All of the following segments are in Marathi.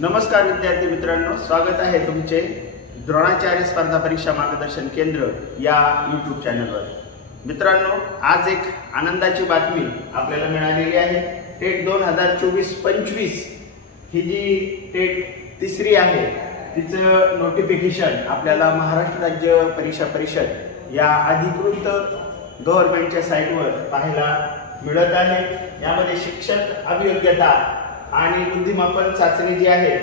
नमस्कार विद्यार्थी मित्रांनो, स्वागत आहे तुमचे द्रोणाचार्य स्पर्धा परीक्षा मार्गदर्शन केंद्र या यूट्यूब चॅनलवर। मित्रांनो, आज एक आनंदाची बातमी आपल्याला मिळालेली आहे। टेट 2024-25 ही जी टेट तिसरी आहे तिचं नोटिफिकेशन आपल्याला महाराष्ट्र राज्य परीक्षा परिषद या अधिकृत गव्हर्नमेंटच्या साइटवर पाहायला मिळत आहे। यामध्ये शिक्षक अभियोग्यता आणि बुद्धिमापन चाचणी जी आहे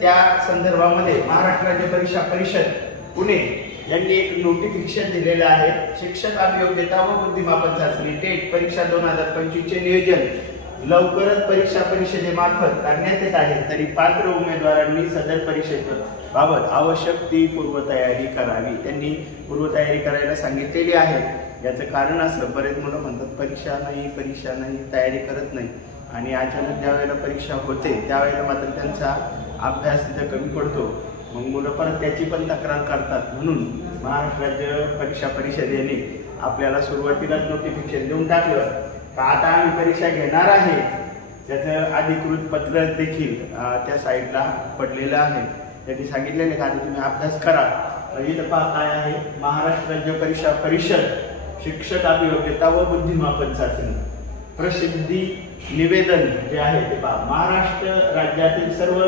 त्या संदर्भामध्ये महाराष्ट्र राज्य परीक्षा परिषद पुणे यांनी एक नोटिफिकेशन दिलेलं आहे। शिक्षक अभियोग्यता व बुद्धिमापन चाचणी टेट परीक्षा 2025 चे नियोजन लवकरच परीक्षा परिषदेमार्फत करण्यात येत आहे। तरी पात्र उमेदवारांनी सदर परीक्षेबाबत आवश्यक ती पूर्वतयारी करावी। त्यांनी पूर्वतयारी करायला सांगितलेली आहे। याचं कारण असं, बरेच मुलं म्हणतात परीक्षा नाही तयारी करत नाही आणि अचानक ज्या वेळेला परीक्षा होते त्यावेळेला मात्र त्यांचा अभ्यास तिथे कमी पडतो, मग मुलं परत त्याची पण तक्रार करतात। म्हणून महाराष्ट्र राज्य परीक्षा परिषदेने आपल्याला सुरुवातीलाच नोटिफिकेशन देऊन टाकलं का आता आम्ही परीक्षा घेणार आहे। त्याचं अधिकृत पत्र देखील त्या साईटला पडलेलं आहे। त्यांनी सांगितलेले का तुम्ही अभ्यास करा। इथं पहा काय आहे, महाराष्ट्र राज्य परीक्षा परिषद शिक्षक अभियोग्यता व बुद्धिमापन चाचणी प्रसिद्धी निवेदन जे आहे ते पहा। महाराष्ट्र राज्यातील सर्व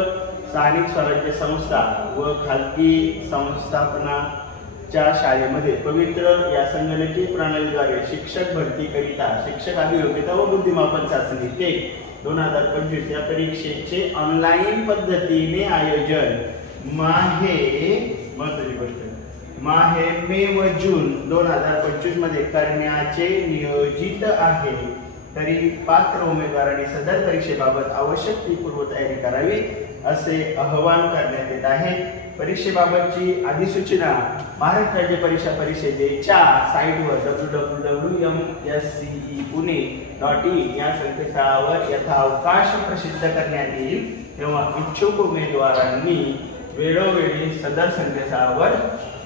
स्थानिक स्वराज्य संस्था व खाजगी संस्थापनाच्या शाळेमध्ये पवित्र या संगणकीय प्रणालीद्वारे शिक्षक भरती करिता शिक्षक अभियोग्यता व बुद्धिमापन चाचणी टेट 2025 या परीक्षेचे ऑनलाईन पद्धतीने आयोजन माहे मे व जून 2025 मध्ये करण्याचे नियोजित आहे। तरी पात्र उमेदवारांनी सदर परीक्षेबाबत आवश्यक ती पूर्वतयारी करावी असे आवाहन करण्यात येत आहे। परीक्षेबाबतची अधिसूचना महाराष्ट्र राज्य परीक्षा परिषदेच्या साइटवर www.mscepune.in या संकेतस्थळावर यथावकाश प्रसिद्ध करण्यात येईल। तेव्हा इच्छुक उमेदवारांनी वेळोवेळी सदर संकेतस्थळावर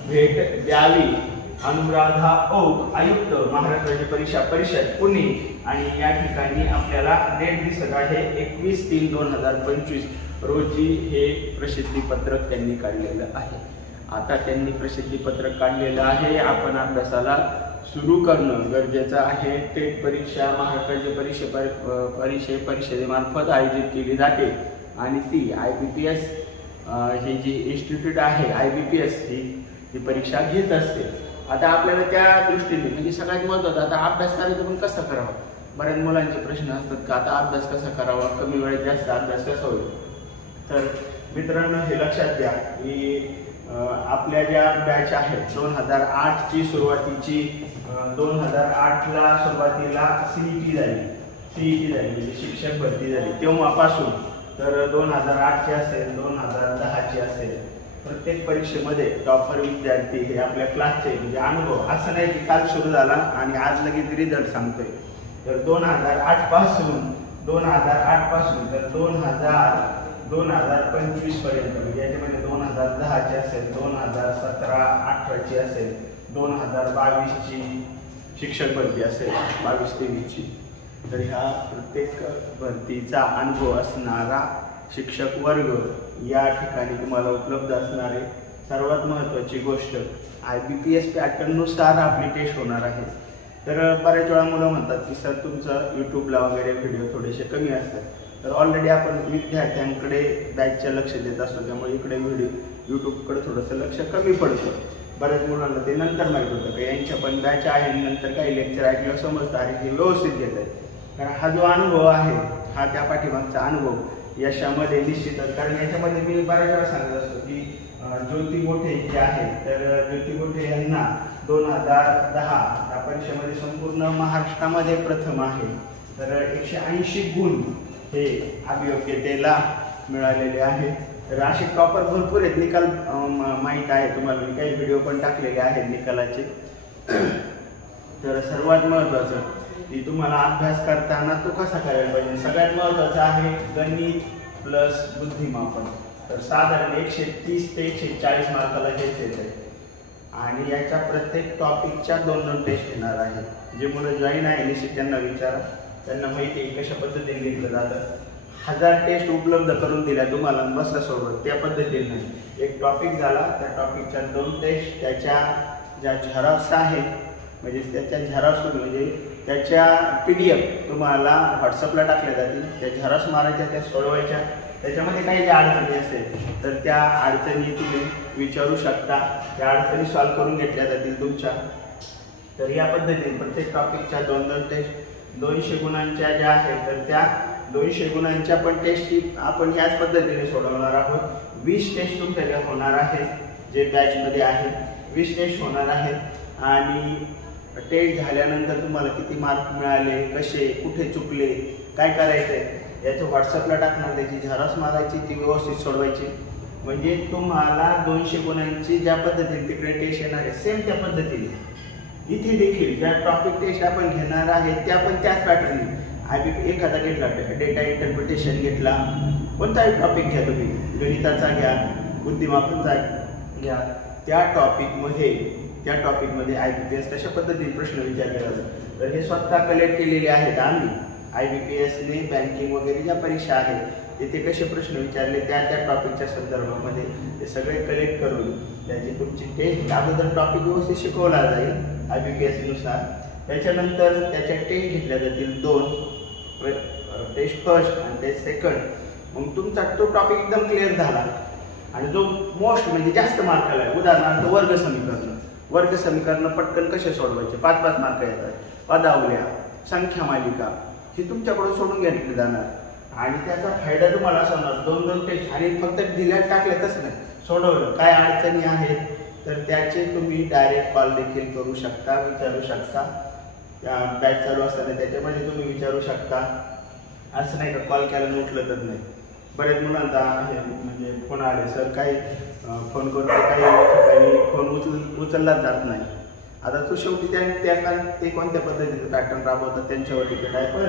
भेट द्यावी। अनुराधा ओक, आयुक्त महाराष्ट्र राज्य परीक्षा परिषद पुणे। आणि या ठिकाणी आपल्याला डेट दिसत आहे 21/3/2025 रोजी हे प्रसिद्धी पत्रक त्यांनी काढलेलं आहे। आता त्यांनी प्रसिद्धी पत्रक काढलेलं आहे, आपण अभ्यासाला सुरू करणं गरजेचं आहे। टेट परीक्षा महाराष्ट्र राज्य परिषदेमार्फत आयोजित केली जाते आणि ती IBPS ही जी इन्स्टिट्यूट आहे IBPS ही परीक्षा घेत असते। आता आपल्याला त्या दृष्टीने म्हणजे सगळ्यात महत्त्वाचं, आता अभ्यास करायचा पण कसा करावा। बऱ्याच मुलांचे प्रश्न असतात का आता अभ्यास कसा करावा, कमी वेळेत जास्त अभ्यास कसा होईल। तर मित्रांनो, हे लक्षात घ्या की आपल्या ज्या बॅच आहेत 2008 ची सुरुवातीची 2008ला सुरुवातीला CET झाली म्हणजे शिक्षक भरती झाली तेव्हापासून, तर 2008 ची असेल 2010 ची असेल, प्रत्येक परीक्षेमध्ये टॉपर विद्यार्थी हे आपल्या क्लासचे म्हणजे अनुभव असं नाही की काल सुरू झाला आणि आज लगेच रिझल्ट सांगतोय। तर 2008 पासून तर 2025 पर्यंत म्हणजे याच्यामध्ये 2010 ची असेल, 2017-18 ची असेल, 2022 ची शिक्षक भरती असेल, 22-23 ची। तर ह्या प्रत्येक भरतीचा अनुभव असणारा शिक्षक वर्ग या ठिकाणी तुम्हाला उपलब्ध असणारे। सर्वात महत्त्वाची गोष्ट IBPS पॅटर्न नुसार आपली टेस्ट होणार आहे। तर बऱ्याच वेळा मुलं म्हणतात की सर तुमचं यूट्यूबला वगैरे व्हिडिओ थोडेसे कमी असतात। तर ऑलरेडी आपण विद्यार्थ्यांकडे बॅचचं लक्ष देत असतो, त्यामुळे इकडे यूट्यूबकडे थोडंसं लक्ष कमी पडतं। बऱ्याच मुलांना ते नंतर माहीत होतं की यांच्या पण बॅच आहे, नंतर काही लेक्चर ऐकलं समजतं अरे हे व्यवस्थित घेत आहे। कारण हा जो अनुभव आहे हा त्या पाठीमागचा अनुभव यशामध्ये निश्चितच, कारण याच्यामध्ये मी बऱ्याच वेळा सांगत असतो की ज्योती मोठे जे आहेत, तर ज्योती मोठे यांना 2010 या परीक्षेमध्ये संपूर्ण महाराष्ट्रामध्ये प्रथम आहे। तर 180 गुण हे अभियोग्यतेला मिळालेले आहे। तर असे टॉपर भरपूर आहेत, निकाल माहीत आहे तुम्हाला, मी काही व्हिडिओ पण टाकलेले आहेत निकालाचे। तर सर्वात महत्त्वाचं की तुम्हाला अभ्यास करताना तो कसा करायला पाहिजे, सगळ्यात महत्त्वाचं आहे गणित प्लस बुद्धिमापन। तर साधारण 130 ते 140 मार्काला हे येते आणि याच्या प्रत्येक टॉपिकच्या 2-2 टेस्ट येणार आहे। जे मुलं जॉईन आहे निश्चित त्यांना विचारा, त्यांना माहिती आहे कशा पद्धतीने घेतलं जातं। 1000 टेस्ट उपलब्ध करून दिल्या तुम्हाला बसला सोबत त्या पद्धतीने नाही. एक टॉपिक झाला, त्या टॉपिकच्या 2 टेस्ट, त्याच्या ज्या झेरॉक्स आहेत म्हणजे त्याच्या झेरॉक्स म्हणजे त्याच्या PDF तुम्हाला व्हॉट्सअपला टाकल्या जातील. त्या झेरॉक्स मारायच्या, त्या सोडवायच्या. त्याच्यामध्ये काही ज्या अडचणी असतील तर त्या अडचणी तुम्ही विचारू शकता, त्या अडचणी सॉल्व्ह करून घेतल्या जातील तुमच्या. तर या पद्धतीने प्रत्येक टॉपिकच्या 2-2 टेस्ट 200 गुणांच्या ज्या आहेत तर त्या 200 गुणांच्या पण टेस्ट आपण ह्याच पद्धतीने सोडवणार आहोत. 20 टेस्ट तुमच्याकडे होणार आहेत जे बॅचमध्ये आहेत. 20 टेस्ट होणार आहेत आणि टेस्ट झाल्यानंतर तुम्हाला किती मार्क मिळाले, कसे, कुठे चुकले, काय करायचंय याचं व्हॉट्सअपला टाकणार. त्याची झेरॉक्स मारायची, ती व्यवस्थित सोडवायची. म्हणजे तुम्हाला 200 गुणांची ज्या पद्धतीने तिकडे टेस्ट येणार आहे सेम त्या पद्धतीने इथे देखील ज्या टॉपिक टेस्ट आपण घेणार आहे त्या पण त्याच पॅटर्नने एखादा घेतला, डेटा इंटरप्रिटेशन घेतला, कोणताही टॉपिक घ्या तुम्ही, गणिताचा घ्या, बुद्धिमापनचा घ्या, त्या टॉपिकमध्ये IBPS तशा पद्धतीने प्रश्न विचारले जातात. तर हे स्वतः कलेक्ट केलेले आहेत आम्ही. IBPSने बँकिंग वगैरे ज्या परीक्षा आहेत तिथे कसे प्रश्न विचारले त्या टॉपिकच्या संदर्भामध्ये ते सगळे कलेक्ट करून त्याची तुमची टेस्ट अगोदर टॉपिक व्यवस्थित शिकवला जाईल IBPS नुसार. त्याच्यानंतर त्याच्या टेस्ट घेतल्या जातील 2, टेस्ट फर्स्ट आणि टेस्ट सेकंड. मग तुमचा तो टॉपिक एकदम क्लिअर झाला आणि जो मोस्ट म्हणजे जास्त मार्काला आहे, उदाहरणार्थ वर्ग समीकरण पटकन कसे सोडवायचे, 5-5 मार्क येतात. पदावल्या, संख्या मालिका हे तुमच्याकडून सोडून घेतले जाणार आणि त्याचा फायदा तुम्हाला असा होणार 2-2 टेस्ट आणि फक्त दिल्या टाकल्यातच नाही, सोडवलं काय अडचणी आहेत तर त्याचे तुम्ही डायरेक्ट कॉल देखील करू शकता, विचारू शकता. त्या बॅच चालू असताना त्याच्यामध्ये तुम्ही विचारू शकता. असं नाही का कॉल केल्यानं उठलं तर नाही. बरेच मुलांचा म्हणजे फोन आले, सर काही फोन करून काही फोन उचललाच जात नाही. आता तो शेवटी ते कोणत्या पद्धतीचं पॅटर्न राबवतात त्यांच्यावर डिपेंड आहे. पण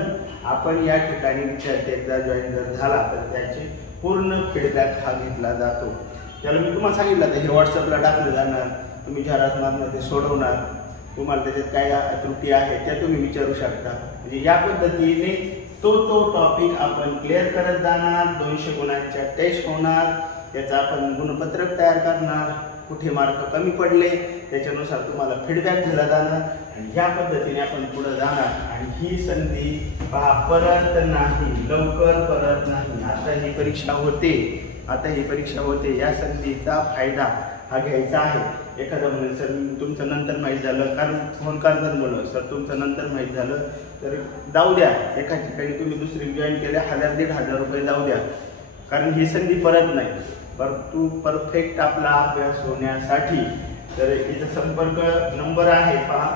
आपण या ठिकाणी विद्यार्थी एकदा जॉईन जर झाला तर त्याची पूर्ण फीडबॅक हा घेतला जातो. त्याला मी तुम्हाला सांगितलं तर हे व्हॉट्सअपला टाकलं जाणार, तुम्ही झेरॉक्स मारणार, ते सोडवणार. तुम्हाला त्याच्यात काय त्रुटी आहेत त्या तुम्ही विचारू शकता. म्हणजे या पद्धतीने तो टॉपिक आपण क्लिअर करत जाणार. 200 गुणांच्या टेस्ट होणार, त्याचं आपण गुणपत्रक तयार करणार. कुठे मार्क कमी पडले त्याच्यानुसार तुम्हाला फीडबॅक दिला जाणार आणि या पद्धतीने आपण पुढे जाणार. आणि ही संधी परत नाही, लवकर परत नाही. आता ही परीक्षा होते, या संधीचा फायदा हा घ्यायचा आहे. एखादा म्हणेल सर तुमचं नंतर माहीत झालं, कारण फोन करतात मुलं, सर तुमचं नंतर माहीत झालं तर जाऊ द्या. एका ठिकाणी तुम्ही दुसरी जॉईन केले 1000-1500 रुपये जाऊ द्या, कारण ही संधी परत नाही. परंतु परफेक्ट आपला अभ्यास होण्यासाठी तर इथं संपर्क नंबर आहे पहा.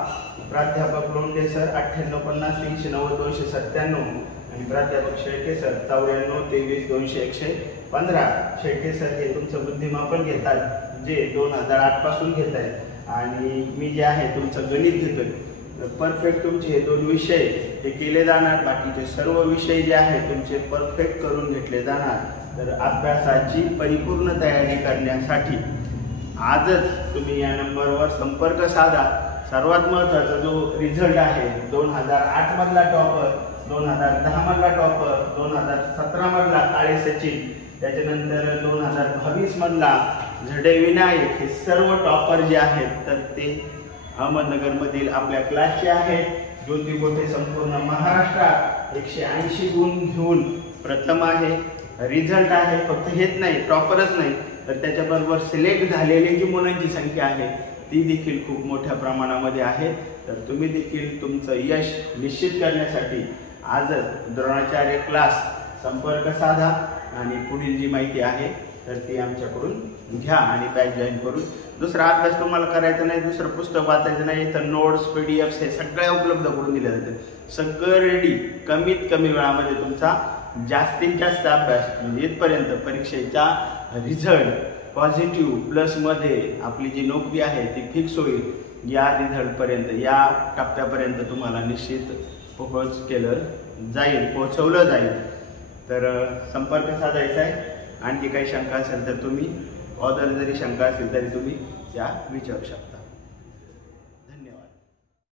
प्राध्यापक लोंढे सर 9850-390-297 आणि प्राध्यापक शेळके सर 9423-200-115. शेळके सर हे तुमचं बुद्धिमापन घेतात जे 2008 पासून घेत आहेत आणि मी जे आहे तुमचं गणित घेतोय. परफेक्ट तुमचे हे 2 विषय हे केले जाणार. बाकीचे सर्व विषय जे आहेत तुमचे परफेक्ट करून घेतले जाणार. तर अभ्यासाची परिपूर्ण तयारी करण्यासाठी आजच तुम्ही या नंबरवर संपर्क साधा. सर्वात महत्त्वाचा जो रिझल्ट आहे 2008 मधला टॉपर, 2010 मधला टॉपर, 2017 मधला काळे सचिन, त्याच्यानंतर 2022 मधला झडे विनायक, हे सर्व टॉपर जे आहेत तर ते अहमदनगरमधील आपल्या क्लासचे आहेत. ज्योती गोठे संपूर्ण महाराष्ट्रात 180 गुण घेऊन प्रथम आहे. रिझल्ट आहे, फक्त हेच नाही टॉपरच नाही तर त्याच्याबरोबर सिलेक्ट झालेली जी मुलांची संख्या आहे ती देखील खूप मोठ्या प्रमाणामध्ये आहे. तर तुम्ही देखील तुमचं यश निश्चित करण्यासाठी आजच द्रोणाचार्य क्लास संपर्क साधा आणि पुढील जी माहिती आहे तर ती आमच्याकडून घ्या आणि बॅच जॉईन करून. दुसरा अभ्यास तुम्हाला करायचा नाही, दुसरं पुस्तक वाचायचं नाही, तर नोट्स PDF हे सगळ्या उपलब्ध करून दिल्या जाते. सगळं रेडी, कमीत कमी वेळामध्ये तुमचा जास्तीत जास्त अभ्यास म्हणजे इथपर्यंत परीक्षेचा रिझल्ट पॉझिटिव्ह प्लसमध्ये आपली जी नोकरी आहे ती फिक्स होईल. या रिझल्टपर्यंत, या टप्प्यापर्यंत तुम्हाला निश्चित पोहोचवलं जाईल. तर संपर्क साधायचा आहे. आणखी काही शंका असेल तर तुम्ही जरी शंका असेल तरी तुम्ही त्या विचारू शकता.